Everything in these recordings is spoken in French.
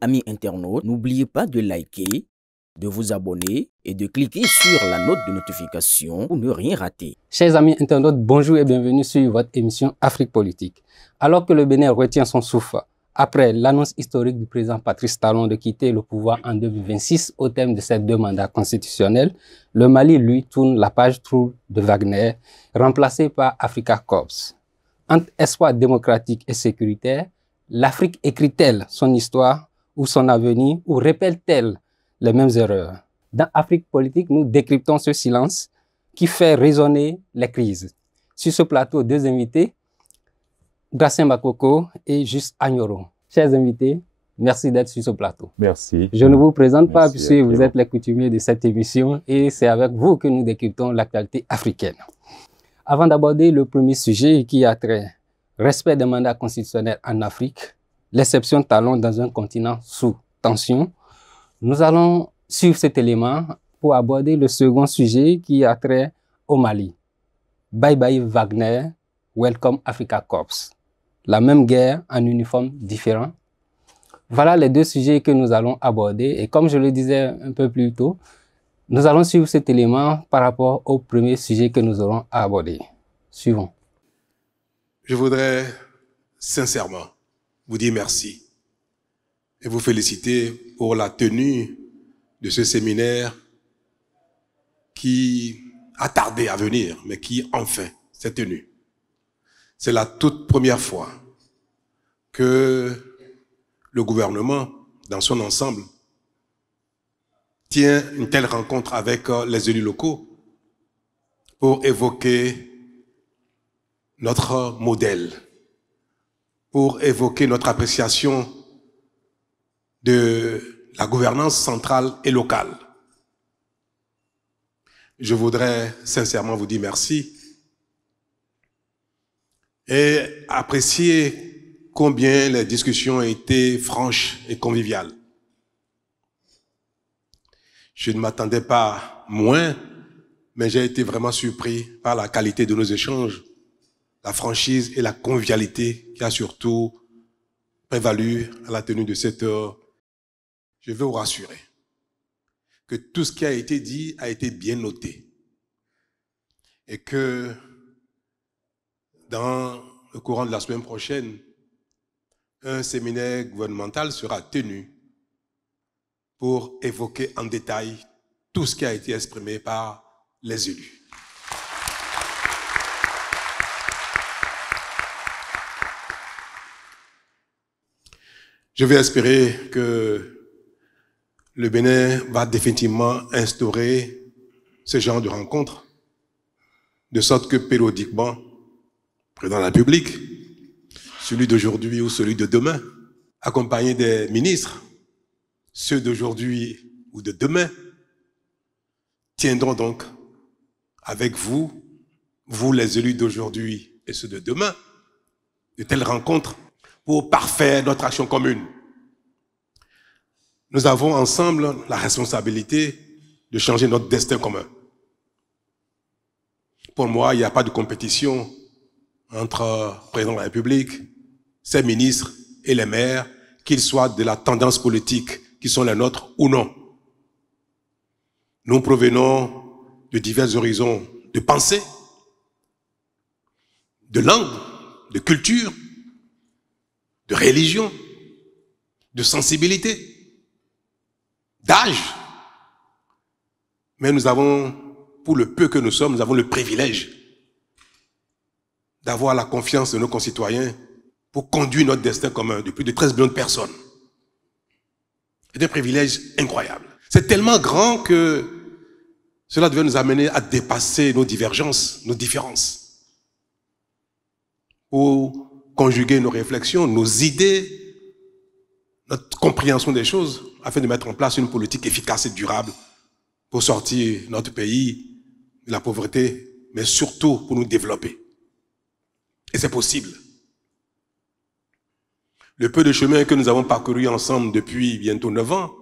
Amis internautes, n'oubliez pas de liker, de vous abonner et de cliquer sur la note de notification pour ne rien rater. Chers amis internautes, bonjour et bienvenue sur votre émission Afrique Politique. Alors que le Bénin retient son souffle après l'annonce historique du président Patrice Talon de quitter le pouvoir en 2026 au terme de ses 2 mandats constitutionnels, le Mali, lui, tourne la page trouble de Wagner, remplacé par Africa Corps. Entre espoir démocratique et sécuritaire, l'Afrique écrit-elle son histoire ou son avenir ou répète-t-elle les mêmes erreurs? Dans Afrique Politique, nous décryptons ce silence qui fait résonner les crises. Sur ce plateau, 2 invités, Gracien Bakoko et Juste Agnoro. Chers invités, merci d'être sur ce plateau. Merci. Je ne vous présente pas puisque merci vous êtes les coutumiers de cette émission et c'est avec vous que nous décryptons l'actualité africaine. Avant d'aborder le premier sujet qui a trait respect des mandats constitutionnels en Afrique, l'exception Talon dans un continent sous tension, nous allons suivre cet élément pour aborder le second sujet qui a trait au Mali. Bye bye Wagner, welcome Africa Corps. La même guerre en uniforme différent. Voilà les 2 sujets que nous allons aborder et comme je le disais un peu plus tôt, nous allons suivre cet élément par rapport au premier sujet que nous aurons à aborder. Suivons. Je voudrais sincèrement vous dire merci et vous féliciter pour la tenue de ce séminaire qui a tardé à venir, mais qui enfin s'est tenu. C'est la toute première fois que le gouvernement, dans son ensemble, tient une telle rencontre avec les élus locaux pour évoquer notre modèle, pour évoquer notre appréciation de la gouvernance centrale et locale. Je voudrais sincèrement vous dire merci et apprécier combien les discussions ont été franches et conviviales. Je ne m'attendais pas moins, mais j'ai été vraiment surpris par la qualité de nos échanges, la franchise et la convivialité qui a surtout prévalu à la tenue de cette heure. Je veux vous rassurer que tout ce qui a été dit a été bien noté et que dans le courant de la semaine prochaine, un séminaire gouvernemental sera tenu pour évoquer en détail tout ce qui a été exprimé par les élus. Je vais espérer que le Bénin va définitivement instaurer ce genre de rencontres, de sorte que périodiquement, le président de la République, celui d'aujourd'hui ou celui de demain, accompagné des ministres, ceux d'aujourd'hui ou de demain, tiendront donc avec vous, vous les élus d'aujourd'hui et ceux de demain, de telles rencontres pour parfaire notre action commune. Nous avons ensemble la responsabilité de changer notre destin commun. Pour moi, il n'y a pas de compétition entre le président de la République, ses ministres et les maires, qu'ils soient de la tendance politique qui sont les nôtres ou non. Nous provenons de divers horizons de pensée, de langue, de culture, de religion, de sensibilité, d'âge. Mais nous avons, pour le peu que nous sommes, nous avons le privilège d'avoir la confiance de nos concitoyens pour conduire notre destin commun de plus de 13 millions de personnes. C'est un privilège incroyable. C'est tellement grand que cela devait nous amener à dépasser nos divergences, nos différences, pour conjuguer nos réflexions, nos idées, notre compréhension des choses, afin de mettre en place une politique efficace et durable pour sortir notre pays de la pauvreté, mais surtout pour nous développer. Et c'est possible. Le peu de chemin que nous avons parcouru ensemble depuis bientôt 9 ans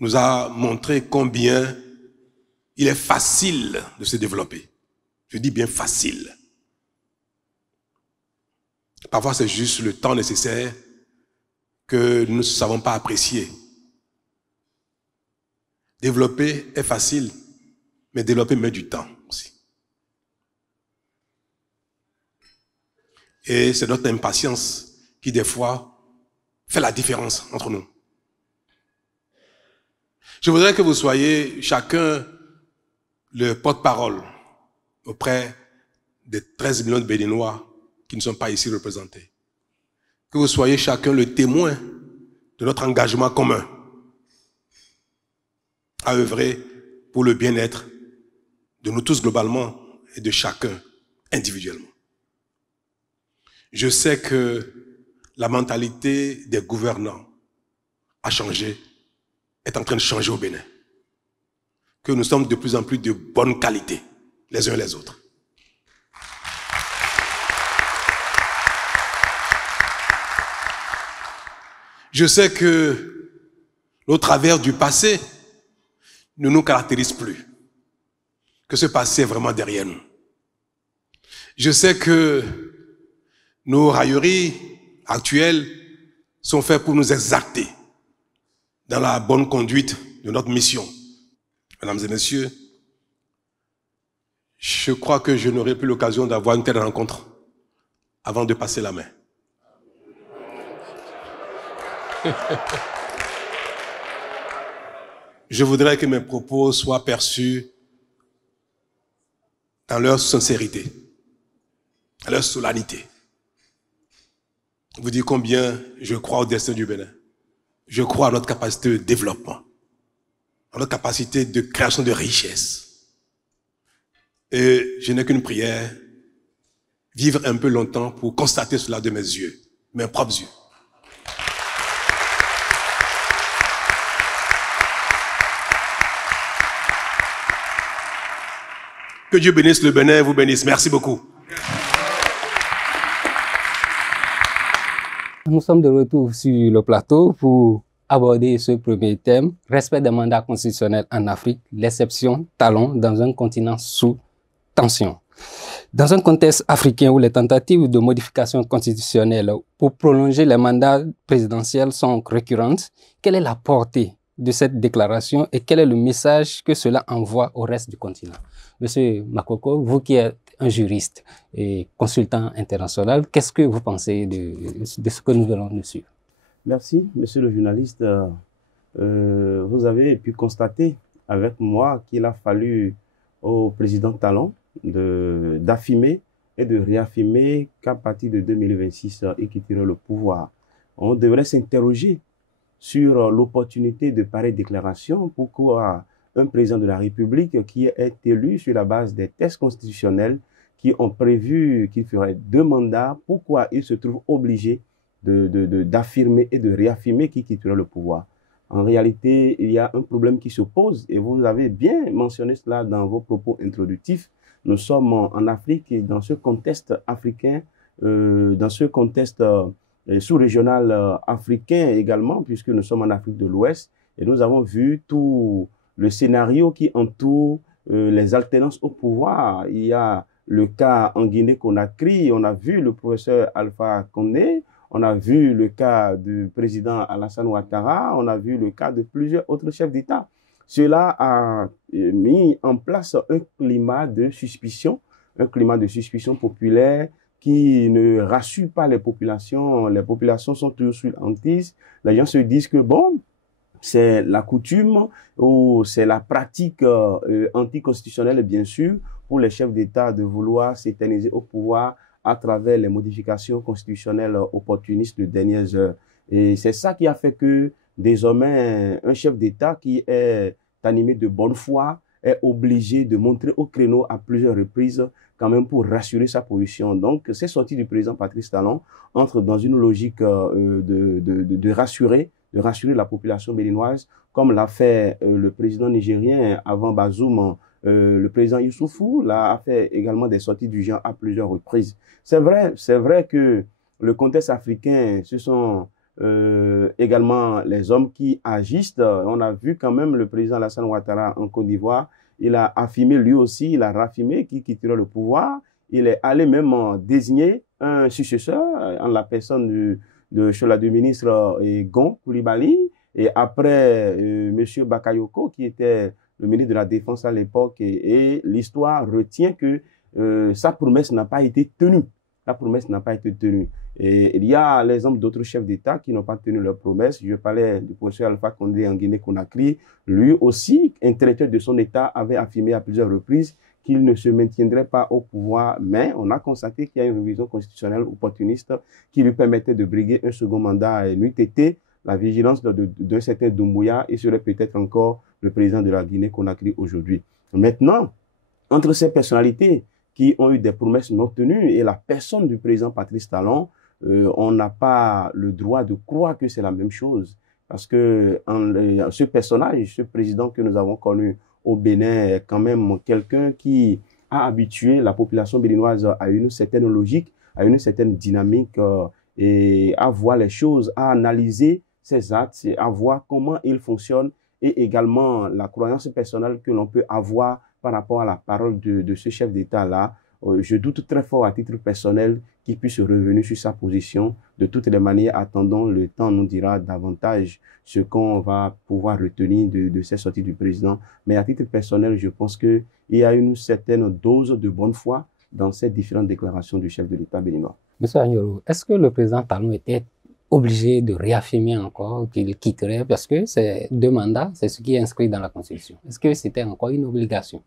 nous a montré combien il est facile de se développer. Je dis bien facile. Parfois, c'est juste le temps nécessaire que nous ne savons pas apprécier. Développer est facile, mais développer met du temps aussi. Et c'est notre impatience qui, des fois, fait la différence entre nous. Je voudrais que vous soyez chacun le porte-parole auprès des 13 millions de Béninois qui ne sont pas ici représentés. Que vous soyez chacun le témoin de notre engagement commun à œuvrer pour le bien-être de nous tous globalement et de chacun individuellement. Je sais que la mentalité des gouvernants a changé, est en train de changer au Bénin. Que nous sommes de plus en plus de bonne qualité, les uns et les autres. Je sais que nos travers du passé ne nous caractérisent plus. Que ce passé est vraiment derrière nous. Je sais que nos railleries actuelles sont faites pour nous exalter dans la bonne conduite de notre mission. Mesdames et messieurs, je crois que je n'aurai plus l'occasion d'avoir une telle rencontre avant de passer la main. Je voudrais que mes propos soient perçus dans leur sincérité, dans leur solennité. Vous dites combien je crois au destin du Bénin. Je crois à notre capacité de développement, à notre capacité de création de richesses. Et je n'ai qu'une prière, vivre un peu longtemps pour constater cela de mes yeux, mes propres yeux. Que Dieu bénisse le Bénin, vous bénisse. Merci beaucoup. Nous sommes de retour sur le plateau pour aborder ce premier thème, respect des mandats constitutionnels en Afrique, l'exception talon dans un continent sous tension. Dans un contexte africain où les tentatives de modification constitutionnelle pour prolonger les mandats présidentiels sont récurrentes, quelle est la portée de cette déclaration et quel est le message que cela envoie au reste du continent? Monsieur Makoko, vous qui êtes un juriste et consultant international, qu'est-ce que vous pensez de ce que nous allons nous suivre? Merci, monsieur le journaliste. Vous avez pu constater avec moi qu'il a fallu au président Talon d'affirmer et de réaffirmer qu'à partir de 2026, il quitterait le pouvoir. On devrait s'interroger sur l'opportunité de pareille déclaration. Pourquoi un président de la République qui est élu sur la base des textes constitutionnels qui ont prévu qu'il ferait 2 mandats, pourquoi il se trouve obligé d'affirmer et de réaffirmer qu'il quitterait le pouvoir? En réalité, il y a un problème qui se pose et vous avez bien mentionné cela dans vos propos introductifs. Nous sommes en Afrique et dans ce contexte africain, dans ce contexte sous-régional africain également, puisque nous sommes en Afrique de l'Ouest et nous avons vu tout le scénario qui entoure les alternances au pouvoir. Il y a le cas en Guinée-Conakry, on a vu le professeur Alpha Condé, on a vu le cas du président Alassane Ouattara, on a vu le cas de plusieurs autres chefs d'État. Cela a mis en place un climat de suspicion populaire qui ne rassure pas les populations. Les populations sont toujours sur l'antise. Les gens se disent que bon, c'est la coutume ou c'est la pratique anticonstitutionnelle, bien sûr, pour les chefs d'État de vouloir s'éterniser au pouvoir à travers les modifications constitutionnelles opportunistes de dernières heures. Et c'est ça qui a fait que désormais, un chef d'État qui est animé de bonne foi est obligé de montrer au créneau à plusieurs reprises quand même pour rassurer sa position. Donc, ces sorties du président Patrice Talon entrent dans une logique de rassurer la population béninoise, comme l'a fait le président nigérien avant Bazoum, le président Youssoufou a fait également des sorties du genre à plusieurs reprises. C'est vrai que le contexte africain, ce sont également les hommes qui agissent. On a vu quand même le président Alassane Ouattara en Côte d'Ivoire, il a affirmé lui aussi, il a raffirmé qu'il quitterait le pouvoir. Il est allé même désigner un successeur en la personne le ministre Gon Coulibaly, et après M. Bakayoko, qui était le ministre de la Défense à l'époque, et l'histoire retient que sa promesse n'a pas été tenue. La promesse n'a pas été tenue. Et il y a l'exemple d'autres chefs d'État qui n'ont pas tenu leur promesse. Je parlais du professeur Alpha Condé en Guinée-Conakry. Lui aussi, intellectuel de son État, avait affirmé à plusieurs reprises qu'il ne se maintiendrait pas au pouvoir. Mais on a constaté qu'il y a une révision constitutionnelle opportuniste qui lui permettait de briguer un second mandat. Et n'eût été la vigilance d'un certain Doumbouya, il serait peut-être encore le président de la Guinée-Conakry aujourd'hui. Maintenant, entre ces personnalités qui ont eu des promesses non tenues et la personne du président Patrice Talon, on n'a pas le droit de croire que c'est la même chose. Parce que ce personnage, ce président que nous avons connu au Bénin, est quand même quelqu'un qui a habitué la population béninoise à une certaine logique, à une certaine dynamique, et à voir les choses, à analyser ses actes, à voir comment ils fonctionnent, et également la croyance personnelle que l'on peut avoir par rapport à la parole de ce chef d'État-là. Je doute très fort à titre personnel qu'il puisse revenir sur sa position. De toutes les manières, attendons, le temps nous dira davantage ce qu'on va pouvoir retenir de ces sorties du président. Mais à titre personnel, je pense qu'il y a une certaine dose de bonne foi dans ces différentes déclarations du chef de l'État béninois. Monsieur Agnoro, est-ce que le président Talon était obligé de réaffirmer encore qu'il quitterait, parce que c'est 2 mandats, c'est ce qui est inscrit dans la Constitution? Est-ce que c'était encore une obligation?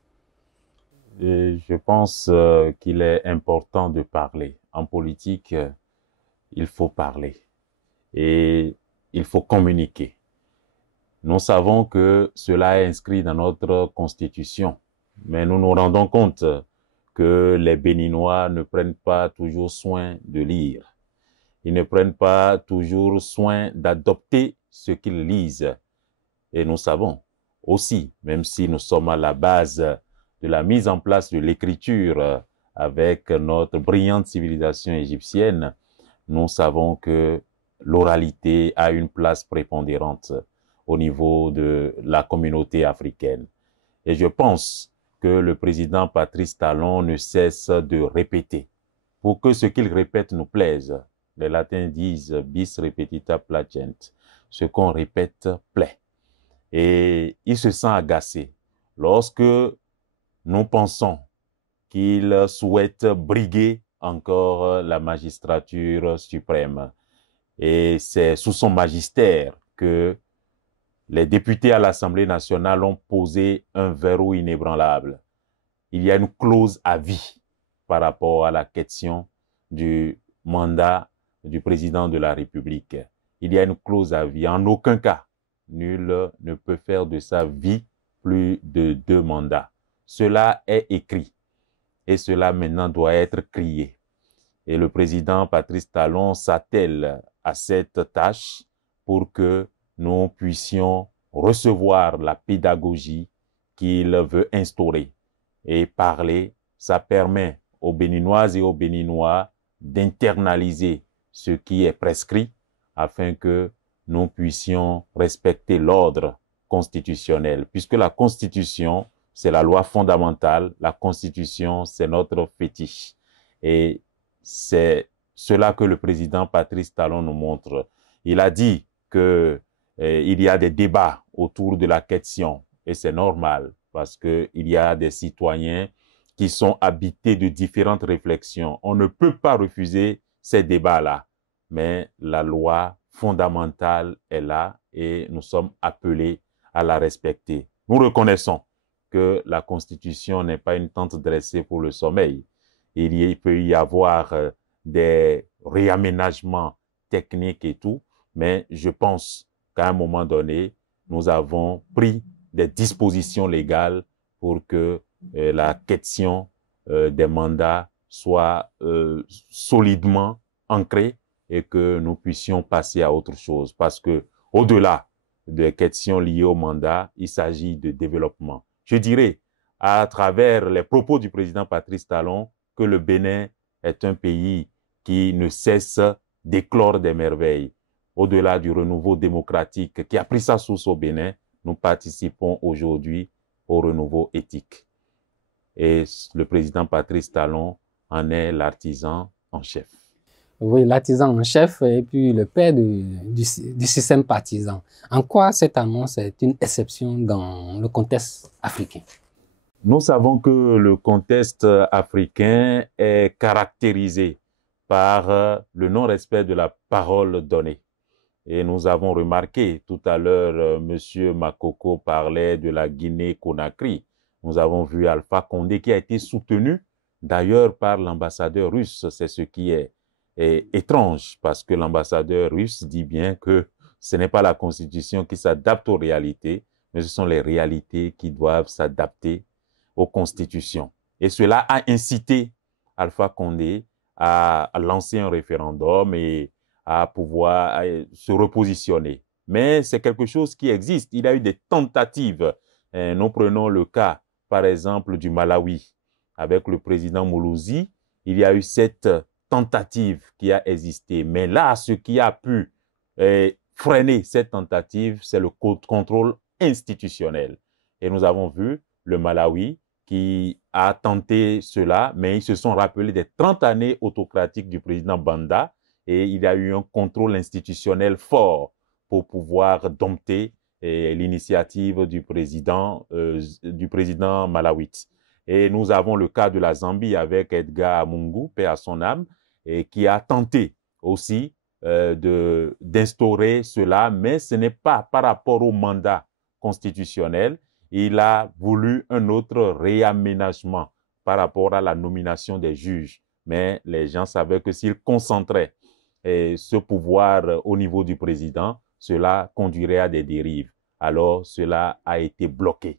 Je pense qu'il est important de parler. En politique, il faut parler et il faut communiquer. Nous savons que cela est inscrit dans notre Constitution, mais nous nous rendons compte que les Béninois ne prennent pas toujours soin de lire. Ils ne prennent pas toujours soin d'adopter ce qu'ils lisent. Et nous savons aussi, même si nous sommes à la base de la mise en place de l'écriture avec notre brillante civilisation égyptienne, nous savons que l'oralité a une place prépondérante au niveau de la communauté africaine. Et je pense que le président Patrice Talon ne cesse de répéter pour que ce qu'il répète nous plaise. Les latins disent « bis repetita placent », ce qu'on répète plaît. Et il se sent agacé lorsque nous pensons qu'il souhaite briguer encore la magistrature suprême. Et c'est sous son magistère que les députés à l'Assemblée nationale ont posé un verrou inébranlable. Il y a une clause à vie par rapport à la question du mandat du président de la République. Il y a une clause à vie. En aucun cas, nul ne peut faire de sa vie plus de 2 mandats. Cela est écrit et cela maintenant doit être crié. Et le président Patrice Talon s'attelle à cette tâche pour que nous puissions recevoir la pédagogie qu'il veut instaurer. Et parler, ça permet aux Béninoises et aux Béninois d'internaliser ce qui est prescrit afin que nous puissions respecter l'ordre constitutionnel. Puisque la Constitution, c'est la loi fondamentale, la Constitution, c'est notre fétiche. Et c'est cela que le président Patrice Talon nous montre. Il a dit que il y a des débats autour de la question, et c'est normal, parce qu'il y a des citoyens qui sont habités de différentes réflexions. On ne peut pas refuser ces débats-là, mais la loi fondamentale est là et nous sommes appelés à la respecter. Nous reconnaissons que la Constitution n'est pas une tente dressée pour le sommeil. Il peut y avoir des réaménagements techniques et tout, mais je pense qu'à un moment donné, nous avons pris des dispositions légales pour que la question des mandats soit solidement ancrée et que nous puissions passer à autre chose. Parce que au-delà des questions liées au mandat, il s'agit de développement. Je dirais, à travers les propos du président Patrice Talon, que le Bénin est un pays qui ne cesse d'éclore des merveilles. Au-delà du renouveau démocratique qui a pris sa source au Bénin, nous participons aujourd'hui au renouveau éthique. Et le président Patrice Talon en est l'artisan en chef. Oui, l'artisan en chef et puis le père du système partisan. En quoi cette annonce est une exception dans le contexte africain? Nous savons que le contexte africain est caractérisé par le non-respect de la parole donnée. Et nous avons remarqué tout à l'heure, M. Makoko parlait de la Guinée-Conakry. Nous avons vu Alpha Condé qui a été soutenu d'ailleurs par l'ambassadeur russe. C'est ce qui est étrange parce que l'ambassadeur russe dit bien que ce n'est pas la constitution qui s'adapte aux réalités, mais ce sont les réalités qui doivent s'adapter aux constitutions. Et cela a incité Alpha Condé à lancer un référendum et à pouvoir se repositionner. Mais c'est quelque chose qui existe. Il y a eu des tentatives. Nous prenons le cas, par exemple, du Malawi. Avec le président Moulouzi, il y a eu cette tentative qui a existé. Mais là, ce qui a pu freiner cette tentative, c'est le contrôle institutionnel. Et nous avons vu le Malawi qui a tenté cela, mais ils se sont rappelés des 30 années autocratiques du président Banda et il y a eu un contrôle institutionnel fort pour pouvoir dompter l'initiative du président malawite. Et nous avons le cas de la Zambie avec Edgar Mungu, paix à son âme, et qui a tenté aussi d'instaurer cela, mais ce n'est pas par rapport au mandat constitutionnel. Il a voulu un autre réaménagement par rapport à la nomination des juges. Mais les gens savaient que s'ils concentraient ce pouvoir au niveau du président, cela conduirait à des dérives. Alors, cela a été bloqué.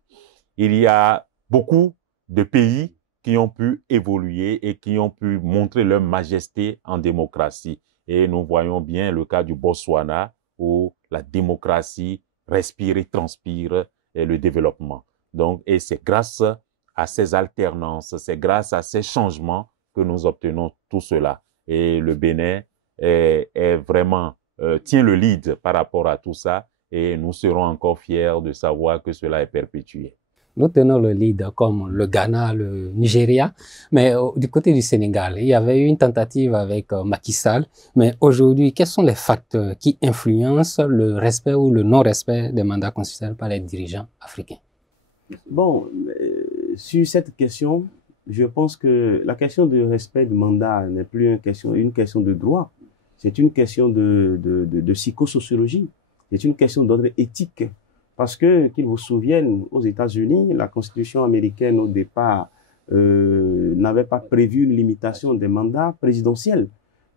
Il y a beaucoup de pays qui ont pu évoluer et qui ont pu montrer leur majesté en démocratie. Et nous voyons bien le cas du Botswana où la démocratie respire et transpire et le développement. Donc, et c'est grâce à ces alternances, c'est grâce à ces changements que nous obtenons tout cela. Et le Bénin est vraiment, tient le lead par rapport à tout ça et nous serons encore fiers de savoir que cela est perpétué. Nous tenons le lead comme le Ghana, le Nigeria, mais du côté du Sénégal, il y avait eu une tentative avec Macky Sall, mais aujourd'hui, quels sont les facteurs qui influencent le respect ou le non-respect des mandats constitutionnels par les dirigeants africains? Bon, sur cette question, je pense que la question du respect du mandat n'est plus une question de droit, c'est une question de psychosociologie, c'est une question d'ordre éthique. Parce que, qu'ils vous souviennent, aux États-Unis, la Constitution américaine, au départ, n'avait pas prévu une limitation des mandats présidentiels.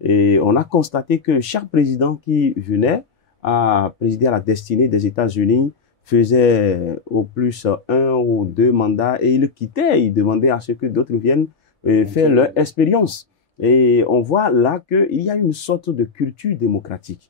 Et on a constaté que chaque président qui venait à présider à la destinée des États-Unis faisait au plus 1 ou 2 mandats et il quittait. Il demandait à ce que d'autres viennent faire leur expérience. Et on voit là qu'il y a une sorte de culture démocratique.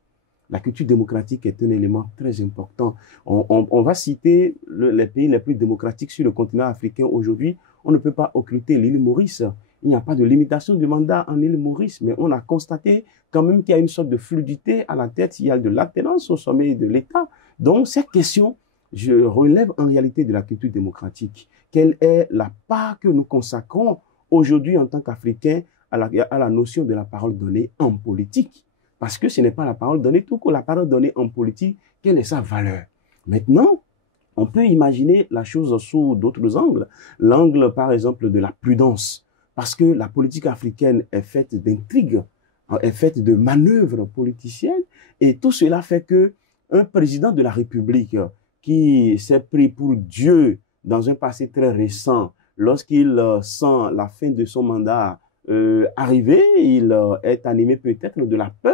La culture démocratique est un élément très important. On va citer les pays les plus démocratiques sur le continent africain aujourd'hui. On ne peut pas occulter l'île Maurice. Il n'y a pas de limitation de mandat en île Maurice, mais on a constaté quand même qu'il y a une sorte de fluidité à la tête. Il y a de l'alternance au sommet de l'État. Donc, cette question, je relève en réalité de la culture démocratique. Quelle est la part que nous consacrons aujourd'hui en tant qu'Africains à la notion de la parole donnée en politique? Parce que ce n'est pas la parole donnée tout court. La parole donnée en politique, quelle est sa valeur? Maintenant, on peut imaginer la chose sous d'autres angles. L'angle, par exemple, de la prudence. Parce que la politique africaine est faite d'intrigues, est faite de manœuvres politiciennes. Et tout cela fait que un président de la République qui s'est pris pour Dieu dans un passé très récent, lorsqu'il sent la fin de son mandat arriver, il est animé peut-être de la peur.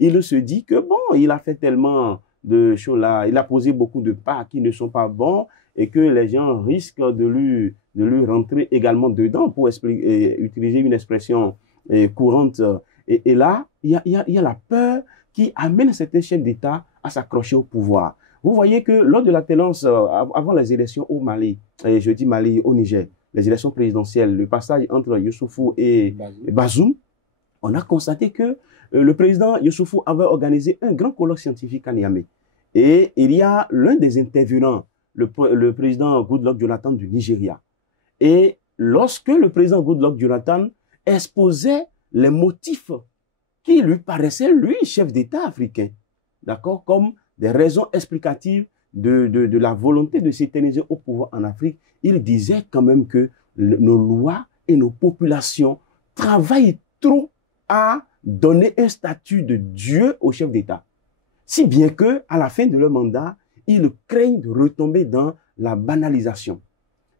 Il se dit que bon, il a fait tellement de choses là, il a posé beaucoup de pas qui ne sont pas bons et que les gens risquent de lui rentrer également dedans pour utiliser une expression courante. Et là, il y a la peur qui amène certains chefs d'État à s'accrocher au pouvoir. Vous voyez que lors de l'alternance, avant les élections au Mali, et je dis Mali au Niger, les élections présidentielles, le passage entre Youssoufou et Bazoum, on a constaté que le président Youssoufou avait organisé un grand colloque scientifique à Niamey. Et il y a l'un des intervenants, le président Goodluck Jonathan du Nigeria. Et lorsque le président Goodluck Jonathan exposait les motifs qui lui paraissaient, lui, chef d'État africain, d'accord, comme des raisons explicatives de la volonté de s'éterniser au pouvoir en Afrique. Il disait quand même que nos lois et nos populations travaillent trop à donner un statut de Dieu au chef d'État. Si bien que, à la fin de leur mandat, ils craignent de retomber dans la banalisation.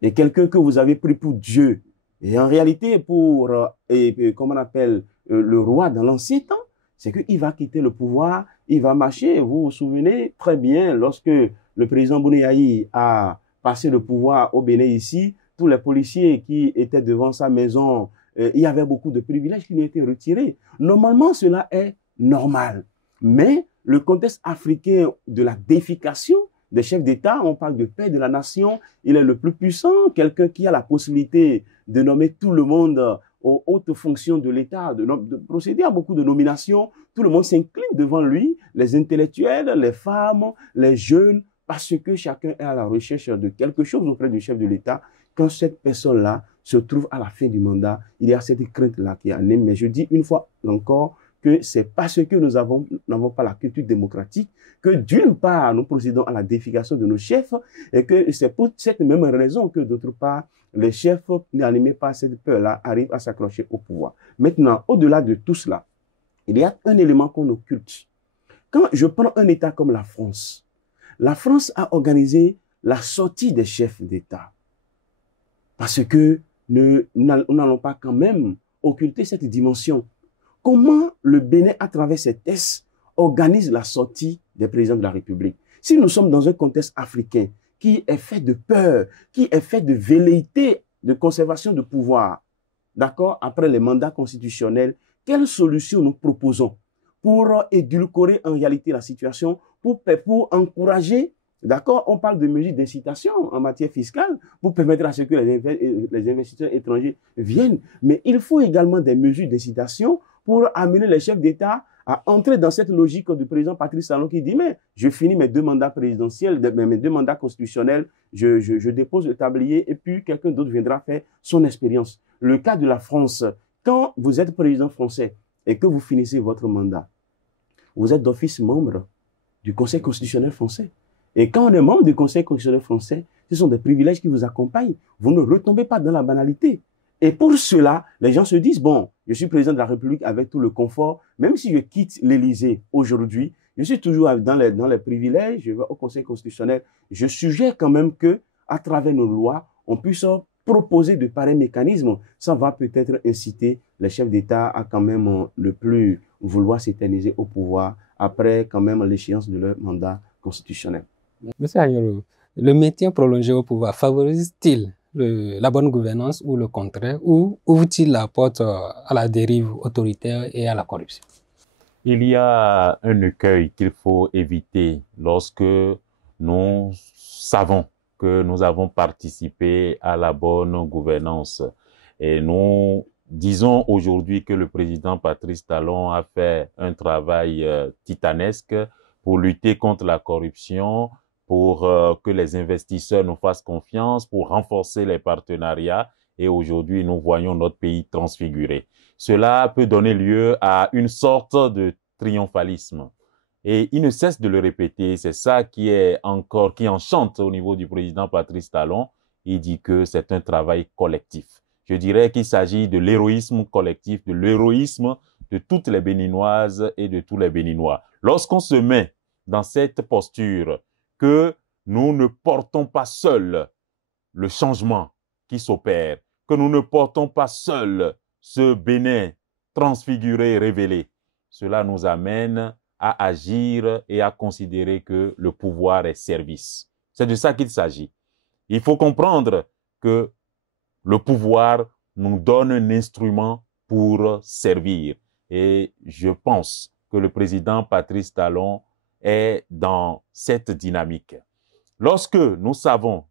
Et quelqu'un que vous avez pris pour Dieu, et en réalité pour, comment on appelle, le roi dans l'ancien temps, c'est qu'il va quitter le pouvoir, il va marcher. Vous vous souvenez très bien, lorsque le président Bounyaï a passé le pouvoir au Bénin ici, tous les policiers qui étaient devant sa maison, il y avait beaucoup de privilèges qui lui étaient retirés. Normalement, cela est normal. Mais le contexte africain de la déification des chefs d'État, on parle de paix de la nation, il est le plus puissant, quelqu'un qui a la possibilité de nommer tout le monde aux hautes fonctions de l'État, de procéder à beaucoup de nominations. Tout le monde s'incline devant lui, les intellectuels, les femmes, les jeunes, parce que chacun est à la recherche de quelque chose auprès du chef de l'État. Quand cette personne-là se trouve à la fin du mandat, il y a cette crainte-là qui anime. Mais je dis une fois encore que c'est parce que nous n'avons pas la culture démocratique que d'une part, nous procédons à la déification de nos chefs et que c'est pour cette même raison que d'autre part, les chefs animés par cette peur-là arrivent à s'accrocher au pouvoir. Maintenant, au-delà de tout cela, il y a un élément qu'on occulte. Quand je prends un État comme la France a organisé la sortie des chefs d'État. Parce que nous n'allons pas quand même occulter cette dimension. Comment le Bénin, à travers ses tests, organise la sortie des présidents de la République? Si nous sommes dans un contexte africain qui est fait de peur, qui est fait de velléité de conservation de pouvoir, d'accord, après les mandats constitutionnels, quelle solution nous proposons pour édulcorer en réalité la situation, pour encourager, d'accord, on parle de mesures d'incitation en matière fiscale pour permettre à ce que les investisseurs étrangers viennent, mais il faut également des mesures d'incitation pour amener les chefs d'État à entrer dans cette logique du président Patrice Talon qui dit, mais je finis mes 2 mandats présidentiels, mes 2 mandats constitutionnels, je dépose le tablier et puis quelqu'un d'autre viendra faire son expérience. Le cas de la France, quand vous êtes président français et que vous finissez votre mandat, vous êtes d'office membre du Conseil constitutionnel français. Et quand on est membre du Conseil constitutionnel français, ce sont des privilèges qui vous accompagnent. Vous ne retombez pas dans la banalité. Et pour cela, les gens se disent, bon, je suis président de la République avec tout le confort, même si je quitte l'Élysée aujourd'hui, je suis toujours dans les privilèges, je vais au Conseil constitutionnel, je suggère quand même que, à travers nos lois, on puisse proposer de pareils mécanismes. Ça va peut-être inciter les chefs d'État à quand même le plus vouloir s'éterniser au pouvoir après quand même l'échéance de leur mandat constitutionnel. Monsieur Ayoro, le maintien prolongé au pouvoir favorise-t-il la bonne gouvernance ou le contraire, ou ouvre-t-il la porte à la dérive autoritaire et à la corruption? Il y a un écueil qu'il faut éviter lorsque nous savons que nous avons participé à la bonne gouvernance. Et nous disons aujourd'hui que le président Patrice Talon a fait un travail titanesque pour lutter contre la corruption, pour que les investisseurs nous fassent confiance, pour renforcer les partenariats. Et aujourd'hui, nous voyons notre pays transfiguré. Cela peut donner lieu à une sorte de triomphalisme. Et il ne cesse de le répéter. C'est ça qui enchante au niveau du président Patrice Talon. Il dit que c'est un travail collectif. Je dirais qu'il s'agit de l'héroïsme collectif, de l'héroïsme de toutes les Béninoises et de tous les Béninois. Lorsqu'on se met dans cette posture que nous ne portons pas seuls le changement qui s'opère, que nous ne portons pas seuls ce Bénin transfiguré, révélé, cela nous amène à agir et à considérer que le pouvoir est service. C'est de ça qu'il s'agit. Il faut comprendre que le pouvoir nous donne un instrument pour servir. Et je pense que le président Patrice Talon est dans cette dynamique. Lorsque nous savons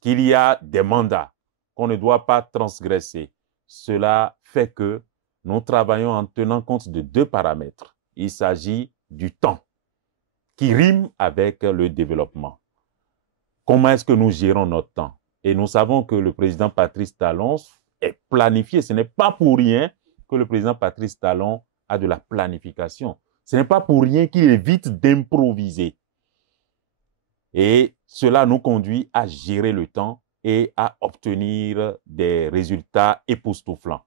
qu'il y a des mandats qu'on ne doit pas transgresser, cela fait que nous travaillons en tenant compte de 2 paramètres. Il s'agit du temps qui rime avec le développement. Comment est-ce que nous gérons notre temps? Et nous savons que le président Patrice Talon est planifié. Ce n'est pas pour rien que le président Patrice Talon à de la planification. Ce n'est pas pour rien qu'il évite d'improviser. Et cela nous conduit à gérer le temps et à obtenir des résultats époustouflants.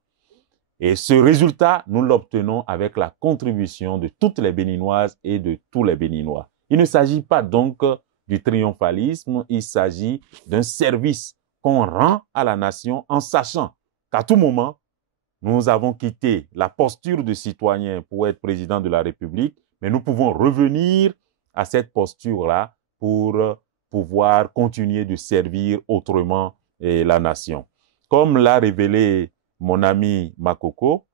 Et ce résultat, nous l'obtenons avec la contribution de toutes les Béninoises et de tous les Béninois. Il ne s'agit pas donc du triomphalisme, il s'agit d'un service qu'on rend à la nation en sachant qu'à tout moment, nous avons quitté la posture de citoyen pour être président de la République, mais nous pouvons revenir à cette posture-là pour pouvoir continuer de servir autrement la nation. Comme l'a révélé mon ami Makoko,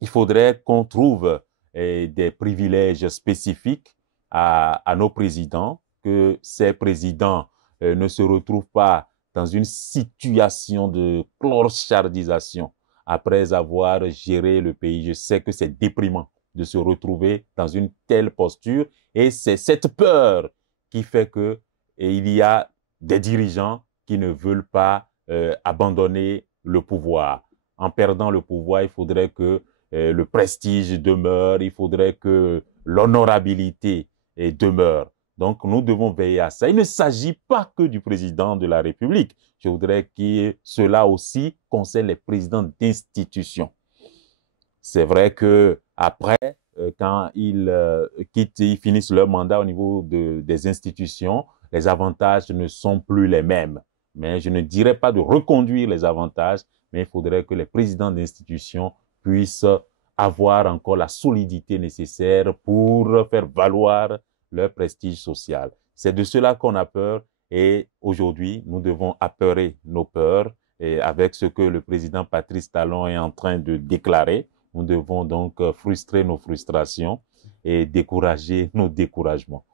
il faudrait qu'on trouve des privilèges spécifiques à nos présidents, que ces présidents ne se retrouvent pas dans une situation de clochardisation après avoir géré le pays. Je sais que c'est déprimant de se retrouver dans une telle posture et c'est cette peur qui fait que il y a des dirigeants qui ne veulent pas abandonner le pouvoir. En perdant le pouvoir, il faudrait que le prestige demeure, il faudrait que l'honorabilité demeure. Donc, nous devons veiller à ça. Il ne s'agit pas que du président de la République. Je voudrais que cela aussi concerne les présidents d'institutions. C'est vrai que après, quand ils finissent leur mandat au niveau des institutions, les avantages ne sont plus les mêmes. Mais je ne dirais pas de reconduire les avantages, mais il faudrait que les présidents d'institutions puissent avoir encore la solidité nécessaire pour faire valoir leur prestige social. C'est de cela qu'on a peur et aujourd'hui, nous devons apeurer nos peurs et avec ce que le président Patrice Talon est en train de déclarer. Nous devons donc frustrer nos frustrations et décourager nos découragements.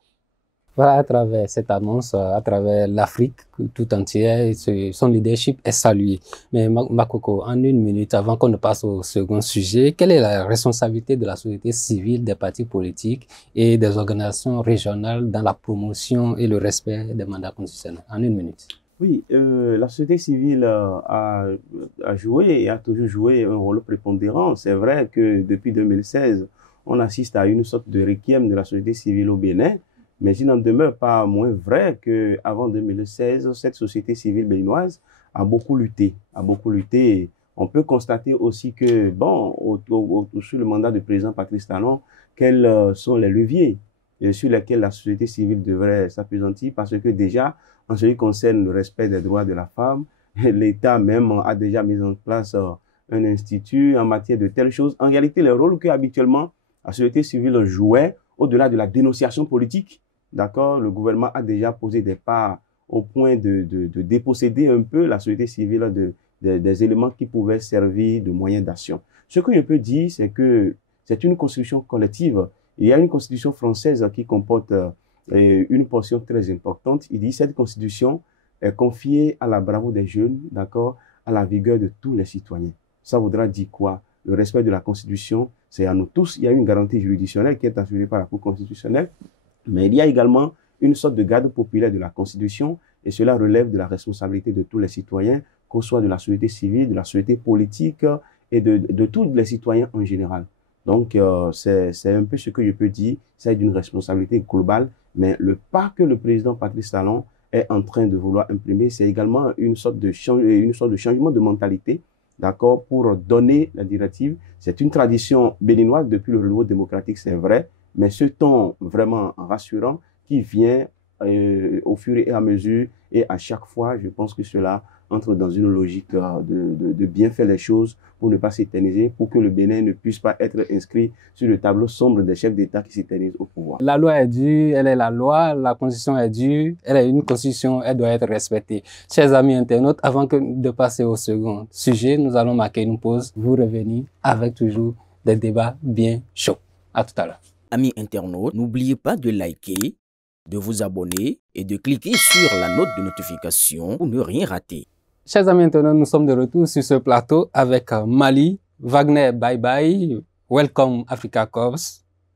Voilà, à travers cette annonce, à travers l'Afrique tout entière, son leadership est salué. Mais Makoko, en une minute, avant qu'on ne passe au second sujet, quelle est la responsabilité de la société civile, des partis politiques et des organisations régionales dans la promotion et le respect des mandats constitutionnels? En une minute. Oui, la société civile a joué et a toujours joué un rôle prépondérant. C'est vrai que depuis 2016, on assiste à une sorte de requiem de la société civile au Bénin. Mais il n'en demeure pas moins vrai qu'avant 2016, cette société civile béninoise a beaucoup lutté. On peut constater aussi que, bon, sous le mandat du président Patrice Talon, quels sont les leviers sur lesquels la société civile devrait s'appesantir, parce que déjà, en ce qui concerne le respect des droits de la femme, l'État même a déjà mis en place un institut en matière de telles choses. En réalité, le rôle que habituellement la société civile jouait, au-delà de la dénonciation politique, d'accord, le gouvernement a déjà posé des pas au point de déposséder un peu la société civile des éléments qui pouvaient servir de moyens d'action. Ce que je peux dire, c'est que c'est une constitution collective. Il y a une constitution française qui comporte une portion très importante. Il dit que cette constitution est confiée à la bravoure des jeunes, d'accord, à la vigueur de tous les citoyens. Ça voudra dire quoi? Le respect de la constitution, c'est à nous tous. Il y a une garantie juridictionnelle qui est assurée par la Cour constitutionnelle. Mais il y a également une sorte de garde populaire de la Constitution et cela relève de la responsabilité de tous les citoyens, qu'on soit de la société civile, de la société politique et de tous les citoyens en général. Donc, c'est un peu ce que je peux dire, c'est d'une responsabilité globale, mais le pas que le président Patrice Talon est en train de vouloir imprimer, c'est également une sorte de changement de mentalité, d'accord, pour donner la directive. C'est une tradition béninoise depuis le renouveau démocratique, c'est vrai, mais ce ton vraiment rassurant qui vient au fur et à mesure et à chaque fois, je pense que cela entre dans une logique de bien faire les choses pour ne pas s'éterniser, pour que le Bénin ne puisse pas être inscrit sur le tableau sombre des chefs d'État qui s'éternisent au pouvoir. La loi est due, elle est la loi, la constitution est due, elle est une constitution, elle doit être respectée. Chers amis internautes, avant de passer au second sujet, nous allons marquer une pause. Vous revenez avec toujours des débats bien chauds. À tout à l'heure. Amis internautes, n'oubliez pas de liker, de vous abonner et de cliquer sur la note de notification pour ne rien rater. Chers amis internautes, nous sommes de retour sur ce plateau avec Mali, Wagner Bye Bye, Welcome Africa Corps,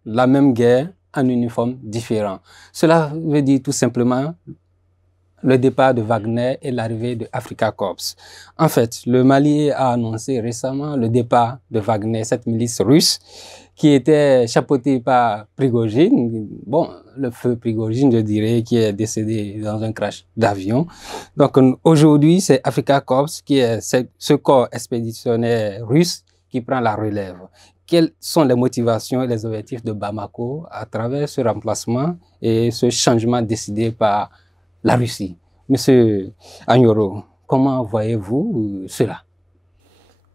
la même guerre en uniforme différent. Cela veut dire tout simplement le départ de Wagner et l'arrivée de Africa Corps. En fait, le Mali a annoncé récemment le départ de Wagner, cette milice russe qui était chapeautée par Prigojine. Bon, le feu Prigojine, je dirais, qui est décédé dans un crash d'avion. Donc aujourd'hui, c'est Africa Corps qui est ce corps expéditionnaire russe qui prend la relève. Quelles sont les motivations et les objectifs de Bamako à travers ce remplacement et ce changement décidé par la Russie? Monsieur Agnoro, comment voyez-vous cela?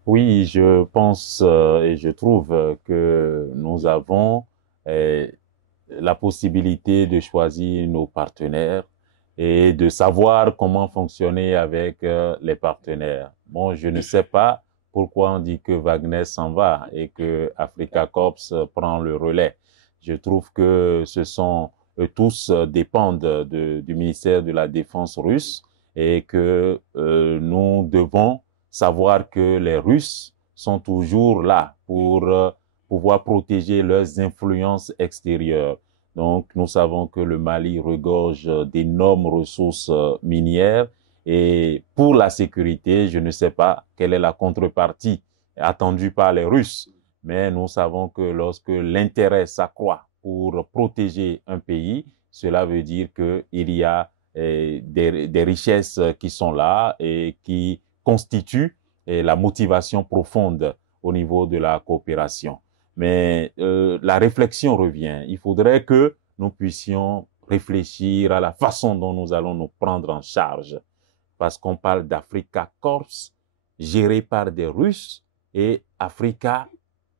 Oui, je pense et je trouve que nous avons la possibilité de choisir nos partenaires et de savoir comment fonctionner avec les partenaires. Bon, je ne sais pas pourquoi on dit que Wagner s'en va et que Africa Corps prend le relais. Je trouve que ce sont tous dépendent du ministère de la Défense russe et que nous devons savoir que les Russes sont toujours là pour pouvoir protéger leurs influences extérieures. Donc, nous savons que le Mali regorge d'énormes ressources minières et pour la sécurité, je ne sais pas quelle est la contrepartie attendue par les Russes, mais nous savons que lorsque l'intérêt s'accroît pour protéger un pays, cela veut dire qu'il y a des richesses qui sont là et qui constituent la motivation profonde au niveau de la coopération. Mais la réflexion revient. Il faudrait que nous puissions réfléchir à la façon dont nous allons nous prendre en charge. Parce qu'on parle d'Africa Corps, géré par des Russes, et Africa,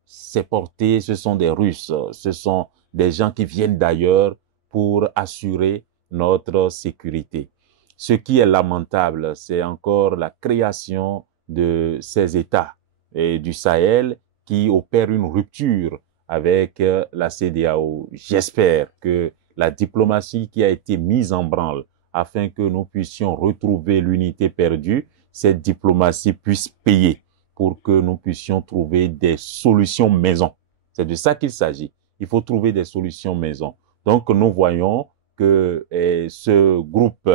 c'est porté, ce sont des Russes, ce sont des gens qui viennent d'ailleurs pour assurer notre sécurité. Ce qui est lamentable, c'est encore la création de ces États et du Sahel qui opèrent une rupture avec la CEDEAO. J'espère que la diplomatie qui a été mise en branle afin que nous puissions retrouver l'unité perdue, cette diplomatie puisse payer pour que nous puissions trouver des solutions maison. C'est de ça qu'il s'agit. Il faut trouver des solutions maison. Donc, nous voyons que ce groupe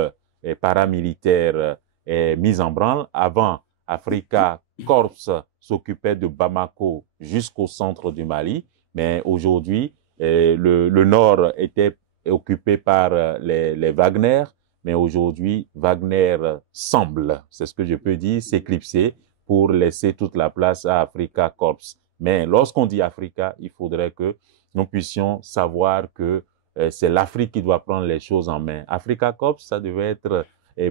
paramilitaire est mis en branle. Avant, Africa Corps s'occupait de Bamako jusqu'au centre du Mali, mais aujourd'hui, le nord était occupé par les Wagner, mais aujourd'hui, Wagner semble, c'est ce que je peux dire, s'éclipser pour laisser toute la place à Africa Corps. Mais lorsqu'on dit Africa, il faudrait que nous puissions savoir que c'est l'Afrique qui doit prendre les choses en main. Africa Corps, ça devait être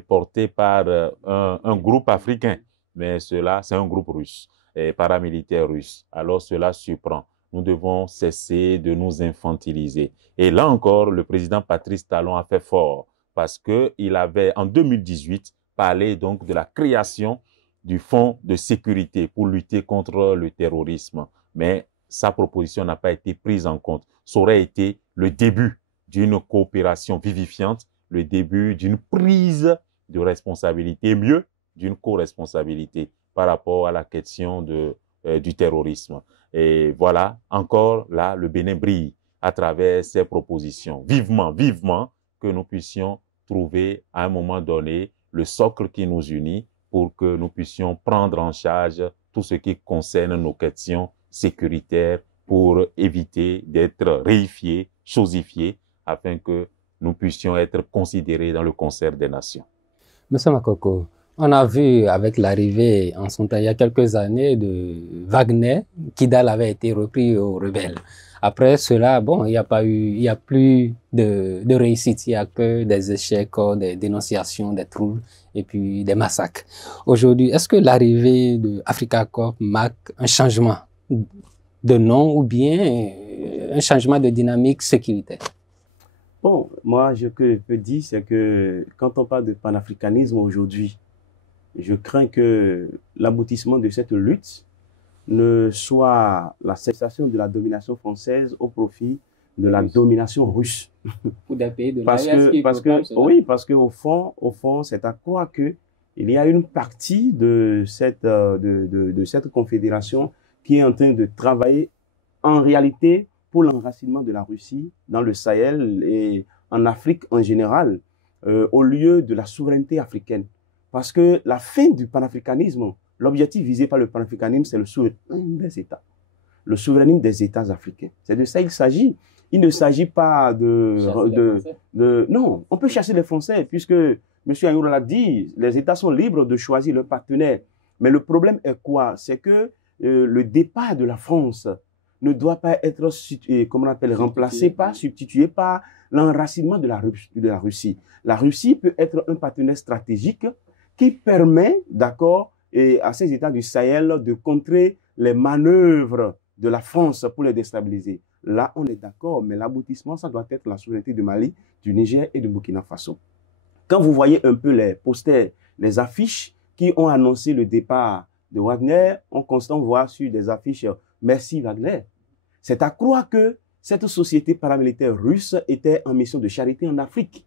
porté par un groupe africain, mais cela, c'est un groupe russe, paramilitaire russe. Alors cela surprend. Nous devons cesser de nous infantiliser. Et là encore, le président Patrice Talon a fait fort parce qu'il avait, en 2018, parlé donc de la création du fonds de sécurité pour lutter contre le terrorisme. Mais sa proposition n'a pas été prise en compte. Ça aurait été le début d'une coopération vivifiante, le début d'une prise de responsabilité, mieux, d'une co-responsabilité par rapport à la question du terrorisme. Et voilà, encore là, le Bénin brille à travers ces propositions. Vivement, vivement que nous puissions trouver à un moment donné le socle qui nous unit pour que nous puissions prendre en charge tout ce qui concerne nos questions sécuritaires pour éviter d'être réifiés, chosifiés, afin que nous puissions être considérés dans le concert des nations. Monsieur Makoko, on a vu avec l'arrivée en son temps, il y a quelques années, de Wagner, Kidal avait été repris aux rebelles. Après cela, bon, il n'y a plus de réussite, il n'y a que des échecs, des dénonciations, des troubles et puis des massacres. Aujourd'hui, est-ce que l'arrivée de Africa Corps marque un changement de nom ou bien un changement de dynamique sécuritaire? Bon, moi, ce que je peux dire, c'est que quand on parle de panafricanisme aujourd'hui, je crains que l'aboutissement de cette lutte ne soit la cessation de la domination française au profit de la domination russe. Ou des pays de oui, parce que au fond, c'est à croire que il y a une partie de cette confédération qui est en train de travailler en réalité pour l'enracinement de la Russie dans le Sahel et en Afrique en général. au lieu de la souveraineté africaine. Parce que la fin du panafricanisme, l'objectif visé par le panafricanisme, c'est le souverainisme des États. Le souverainisme des États africains. C'est de ça qu'il s'agit. Il ne s'agit pas non, on peut chasser les Français, puisque M. Ayoura l'a dit, les États sont libres de choisir leurs partenaires. Mais le problème est quoi? C'est que le départ de la France ne doit pas être, comment on appelle, substitué par l'enracinement de la Russie. La Russie peut être un partenaire stratégique qui permet, d'accord, à ces États du Sahel de contrer les manœuvres de la France pour les déstabiliser. Là, on est d'accord, mais l'aboutissement, ça doit être la souveraineté du Mali, du Niger et du Burkina Faso. Quand vous voyez un peu les posters, les affiches qui ont annoncé le départ de Wagner, on constate voir sur des affiches « Merci Wagner ». C'est à croire que cette société paramilitaire russe était en mission de charité en Afrique.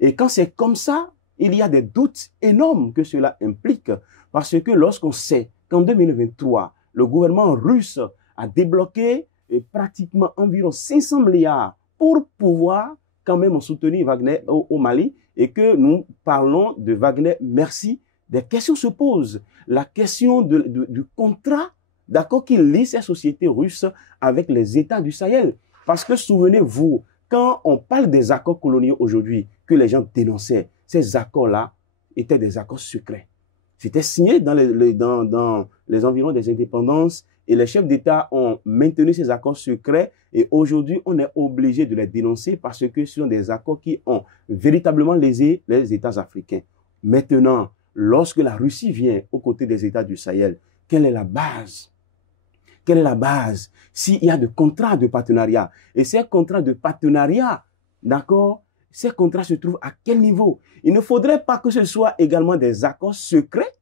Et quand c'est comme ça, il y a des doutes énormes que cela implique, parce que lorsqu'on sait qu'en 2023, le gouvernement russe a débloqué pratiquement environ 500 milliards pour pouvoir quand même soutenir Wagner au Mali, et que nous parlons de Wagner merci, des questions se posent. La question du contrat, d'accord, qui lie ces sociétés russes avec les États du Sahel. Parce que souvenez-vous, quand on parle des accords coloniaux aujourd'hui, que les gens dénonçaient, ces accords-là étaient des accords secrets. C'était signé dans les environs des indépendances, et les chefs d'État ont maintenu ces accords secrets, et aujourd'hui, on est obligé de les dénoncer parce que ce sont des accords qui ont véritablement lésé les États africains. Maintenant, lorsque la Russie vient aux côtés des États du Sahel, quelle est la base? Quelle est la base? S'il y a des contrats de partenariat, et ces contrats de partenariat, d'accord, ces contrats se trouvent à quel niveau? Il ne faudrait pas que ce soit également des accords secrets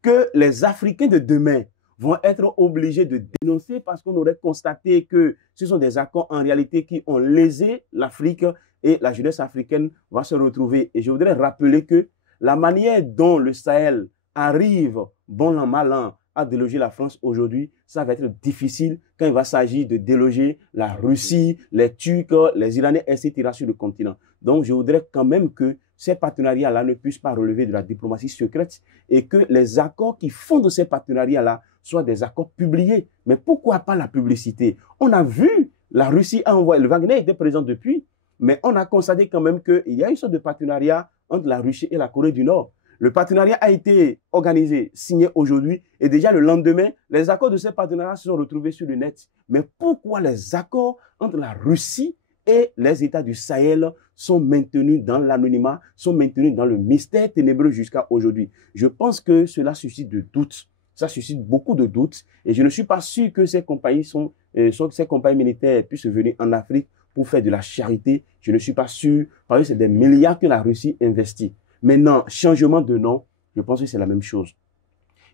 que les Africains de demain vont être obligés de dénoncer parce qu'on aurait constaté que ce sont des accords en réalité qui ont lésé l'Afrique et la jeunesse africaine va se retrouver. Et je voudrais rappeler que la manière dont le Sahel arrive, bon an, mal an, à déloger la France aujourd'hui, ça va être difficile quand il va s'agir de déloger la Russie, les Turcs, les Iraniens, etc. sur le continent. Donc, je voudrais quand même que ces partenariats-là ne puissent pas relever de la diplomatie secrète et que les accords qui fondent ces partenariats-là soient des accords publiés. Mais pourquoi pas la publicité? On a vu, la Russie a envoyé, le Wagner était présent depuis, mais on a constaté quand même qu'il y a une sorte de partenariat entre la Russie et la Corée du Nord. Le partenariat a été organisé, signé aujourd'hui, et déjà le lendemain, les accords de ces partenariats se sont retrouvés sur le net. Mais pourquoi les accords entre la Russie et les États du Sahel sont maintenus dans l'anonymat, sont maintenus dans le mystère ténébreux jusqu'à aujourd'hui? Je pense que cela suscite de doutes. Ça suscite beaucoup de doutes, et je ne suis pas sûr que ces compagnies ces compagnies militaires puissent venir en Afrique pour faire de la charité. Je ne suis pas sûr, parce que c'est des milliards que la Russie investit. Maintenant, changement de nom, je pense que c'est la même chose.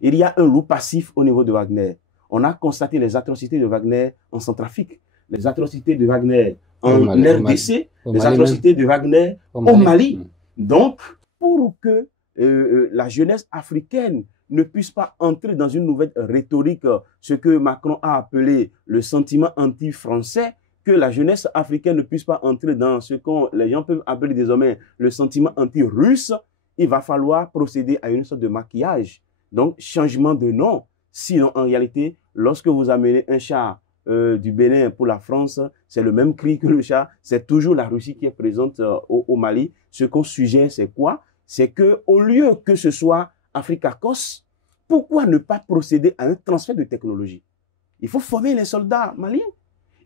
Il y a un loup passif au niveau de Wagner. On a constaté les atrocités de Wagner en Centrafrique, les atrocités de Wagner en RDC, les atrocités de Wagner au Mali. Donc, pour que la jeunesse africaine ne puisse pas entrer dans une nouvelle rhétorique, ce que Macron a appelé le sentiment anti-français, que la jeunesse africaine ne puisse pas entrer dans ce que les gens peuvent appeler désormais le sentiment anti-russe, il va falloir procéder à une sorte de maquillage. Donc, changement de nom. Sinon, en réalité, lorsque vous amenez un char du Bénin pour la France, c'est le même cri que le char. C'est toujours la Russie qui est présente au Mali. Ce qu'on suggère, c'est quoi? C'est que au lieu que ce soit Africacos, pourquoi ne pas procéder à un transfert de technologie? Il faut former les soldats maliens.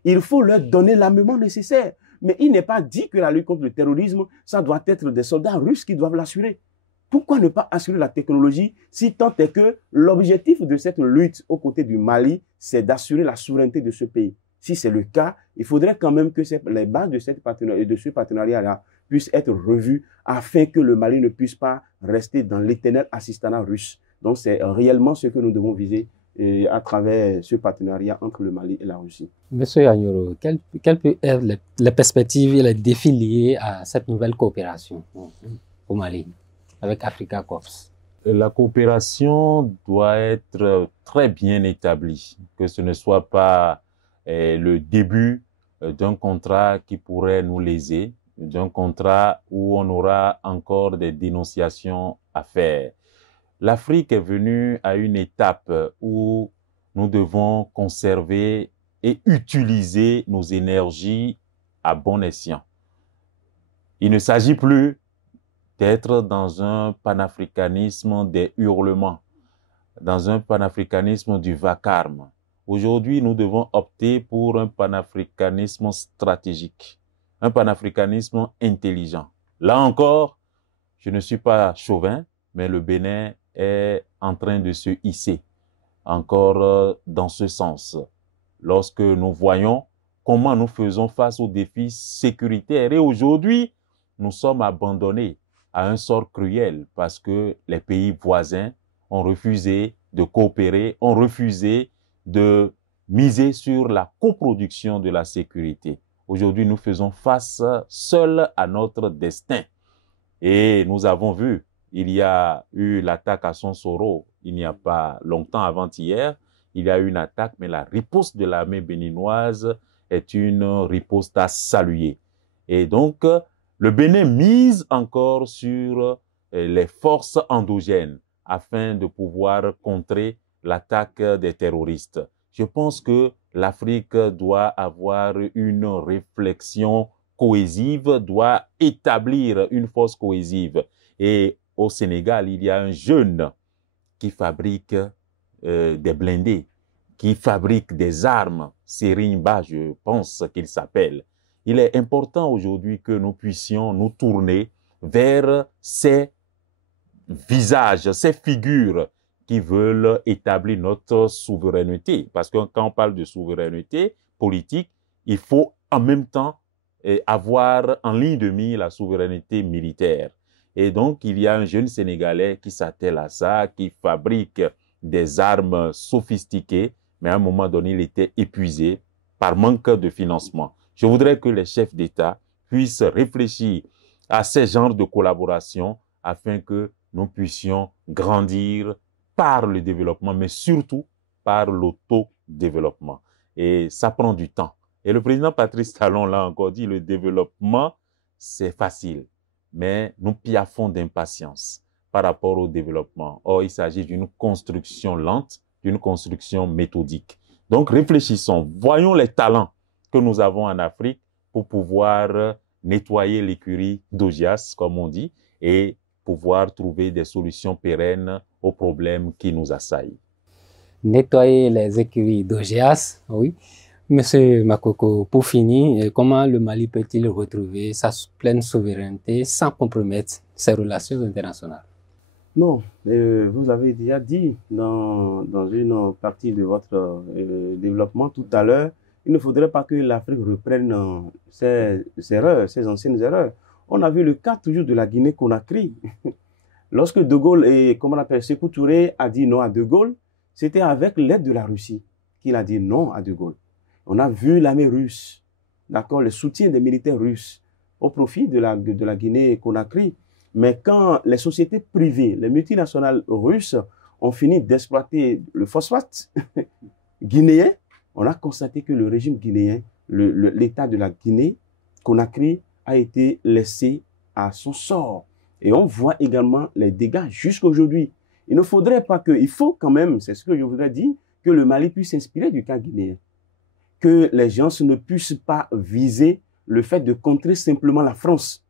Il faut leur donner l'armement nécessaire. Mais il n'est pas dit que la lutte contre le terrorisme, ça doit être des soldats russes qui doivent l'assurer. Pourquoi ne pas assurer la technologie si tant est que l'objectif de cette lutte aux côtés du Mali, c'est d'assurer la souveraineté de ce pays? Si c'est le cas, il faudrait quand même que les bases de ce partenariat-là puissent être revues afin que le Mali ne puisse pas rester dans l'éternel assistanat russe. Donc c'est réellement ce que nous devons viser à travers ce partenariat entre le Mali et la Russie. Monsieur Agnoro, quelles peuvent être les perspectives et les défis liés à cette nouvelle coopération au Mali avec Africa Corps? La coopération doit être très bien établie, que ce ne soit pas le début d'un contrat qui pourrait nous léser, d'un contrat où on aura encore des dénonciations à faire. L'Afrique est venue à une étape où nous devons conserver et utiliser nos énergies à bon escient. Il ne s'agit plus d'être dans un panafricanisme des hurlements, dans un panafricanisme du vacarme. Aujourd'hui, nous devons opter pour un panafricanisme stratégique, un panafricanisme intelligent. Là encore, je ne suis pas chauvin, mais le Bénin est en train de se hisser encore dans ce sens. Lorsque nous voyons comment nous faisons face aux défis sécuritaires et aujourd'hui, nous sommes abandonnés à un sort cruel parce que les pays voisins ont refusé de coopérer, ont refusé de miser sur la coproduction de la sécurité. Aujourd'hui, nous faisons face seuls à notre destin. Et nous avons vu, il y a eu l'attaque à Sonsoro, il n'y a pas longtemps avant-hier, il y a eu une attaque, mais la riposte de l'armée béninoise est une riposte à saluer. Et donc, le Bénin mise encore sur les forces endogènes afin de pouvoir contrer l'attaque des terroristes. Je pense que l'Afrique doit avoir une réflexion cohésive, doit établir une force cohésive. Et au Sénégal, il y a un jeune qui fabrique des blindés, qui fabrique des armes, Serimba, je pense qu'il s'appelle. Il est important aujourd'hui que nous puissions nous tourner vers ces visages, ces figures qui veulent établir notre souveraineté. Parce que quand on parle de souveraineté politique, il faut en même temps avoir en ligne de mire la souveraineté militaire. Et donc, il y a un jeune Sénégalais qui s'attelle à ça, qui fabrique des armes sophistiquées, mais à un moment donné, il était épuisé par manque de financement. Je voudrais que les chefs d'État puissent réfléchir à ces genres de collaboration afin que nous puissions grandir par le développement, mais surtout par l'autodéveloppement. Et ça prend du temps. Et le président Patrice Talon l'a encore dit, le développement, c'est facile, mais nous piaffons d'impatience par rapport au développement. Or, il s'agit d'une construction lente, d'une construction méthodique. Donc, réfléchissons, voyons les talents que nous avons en Afrique pour pouvoir nettoyer l'écurie d'Augias, comme on dit, et pouvoir trouver des solutions pérennes aux problèmes qui nous assaillent. Nettoyer les écuries d'Augias, oui. Monsieur Makoko, pour finir, comment le Mali peut-il retrouver sa pleine souveraineté sans compromettre ses relations internationales? Non, vous avez déjà dit dans une partie de votre développement tout à l'heure, il ne faudrait pas que l'Afrique reprenne ses erreurs, ses anciennes erreurs. On a vu le cas toujours de la Guinée-Conakry. Lorsque De Gaulle et, comment on appelle, Sékou Touré a dit non à De Gaulle, c'était avec l'aide de la Russie qu'il a dit non à De Gaulle. On a vu l'armée russe, d'accord, le soutien des militaires russes au profit de la Guinée-Conakry. Mais quand les sociétés privées, les multinationales russes ont fini d'exploiter le phosphate guinéen, on a constaté que le régime guinéen, l'État de la Guinée-Conakry a été laissé à son sort. Et on voit également les dégâts jusqu'à aujourd'hui. Il ne faudrait pas que, il faut quand même, c'est ce que je voudrais dire, que le Mali puisse s'inspirer du cas guinéen. Que les gens ne puissent pas viser le fait de contrer simplement la France.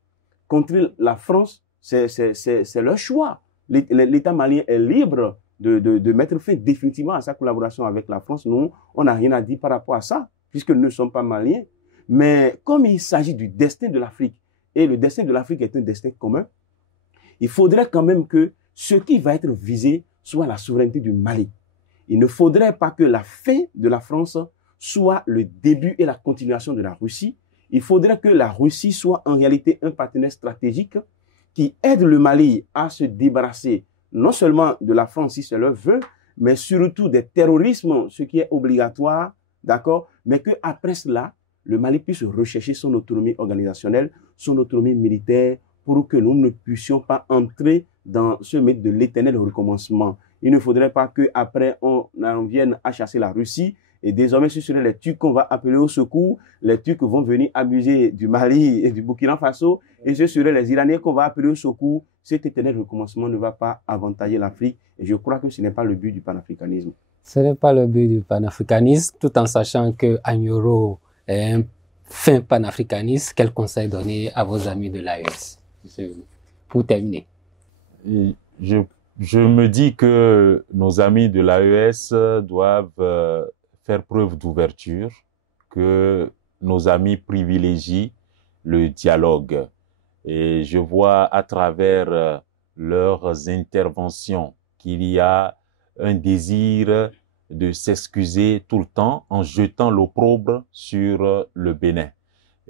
Contrer la France, c'est leur choix. L'État malien est libre de mettre fin définitivement à sa collaboration avec la France. Nous, on n'a rien à dire par rapport à ça, puisque nous ne sommes pas maliens. Mais comme il s'agit du destin de l'Afrique, et le destin de l'Afrique est un destin commun, il faudrait quand même que ce qui va être visé soit la souveraineté du Mali. Il ne faudrait pas que la fin de la France soit le début et la continuation de la Russie. Il faudrait que la Russie soit en réalité un partenaire stratégique qui aide le Mali à se débarrasser non seulement de la France si c'est leur vœu, mais surtout des terrorismes, ce qui est obligatoire, d'accord, mais qu'après cela, le Mali puisse rechercher son autonomie organisationnelle, son autonomie militaire, pour que nous ne puissions pas entrer dans ce mythe de l'éternel recommencement. Il ne faudrait pas qu'après on vienne à chasser la Russie Et désormais, ce seraient les Turcs qu'on va appeler au secours. Les Turcs vont venir abuser du Mali et du Burkina Faso. Et ce seraient les Iraniens qu'on va appeler au secours. Cet éternel recommencement ne va pas avantager l'Afrique. Et je crois que ce n'est pas le but du panafricanisme. Ce n'est pas le but du panafricanisme, tout en sachant que Agnoro est un fin panafricaniste. Quel conseil donner à vos amis de l'AES? Pour terminer. Je me dis que nos amis de l'AES doivent faire preuve d'ouverture, que nos amis privilégient le dialogue. Et je vois à travers leurs interventions qu'il y a un désir de s'excuser tout le temps en jetant l'opprobre sur le Bénin.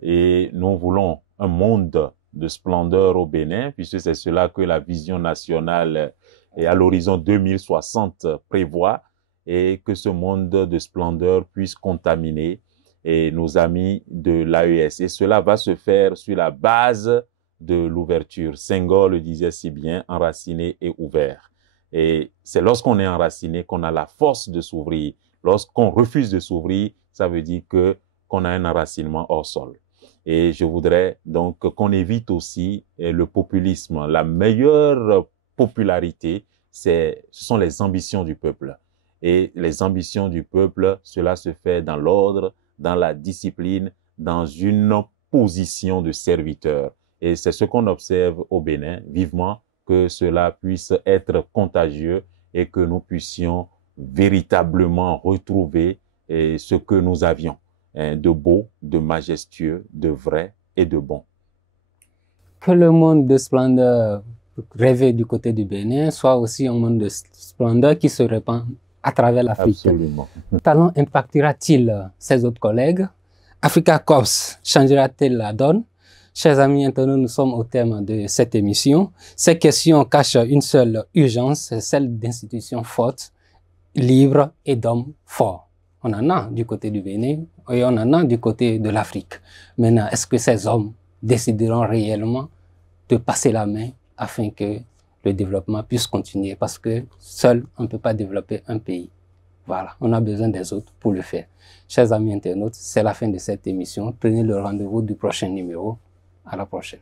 Et nous voulons un monde de splendeur au Bénin, puisque c'est cela que la vision nationale et à l'horizon 2060 prévoit, et que ce monde de splendeur puisse contaminer nos amis de l'AES. Et cela va se faire sur la base de l'ouverture. Senghor le disait si bien, enraciné et ouvert. Et c'est lorsqu'on est enraciné qu'on a la force de s'ouvrir. Lorsqu'on refuse de s'ouvrir, ça veut dire qu'on a un enracinement hors sol. Et je voudrais donc qu'on évite aussi le populisme. La meilleure popularité, ce sont les ambitions du peuple. Et les ambitions du peuple, cela se fait dans l'ordre, dans la discipline, dans une position de serviteur. Et c'est ce qu'on observe au Bénin, vivement que cela puisse être contagieux et que nous puissions véritablement retrouver ce que nous avions, de beau, de majestueux, de vrai et de bon. Que le monde de splendeur rêvé du côté du Bénin soit aussi un monde de splendeur qui se répand à travers l'Afrique. Absolument. Talon impactera-t-il ses autres collègues? Africa Corps changera-t-elle la donne? Chers amis internautes, nous sommes au terme de cette émission. Ces questions cachent une seule urgence, c'est celle d'institutions fortes, libres et d'hommes forts. On en a du côté du Bénin et on en a du côté de l'Afrique. Maintenant, est-ce que ces hommes décideront réellement de passer la main afin que le développement puisse continuer? Parce que seul, on ne peut pas développer un pays. Voilà, on a besoin des autres pour le faire. Chers amis internautes, c'est la fin de cette émission. Prenez le rendez-vous du prochain numéro. À la prochaine.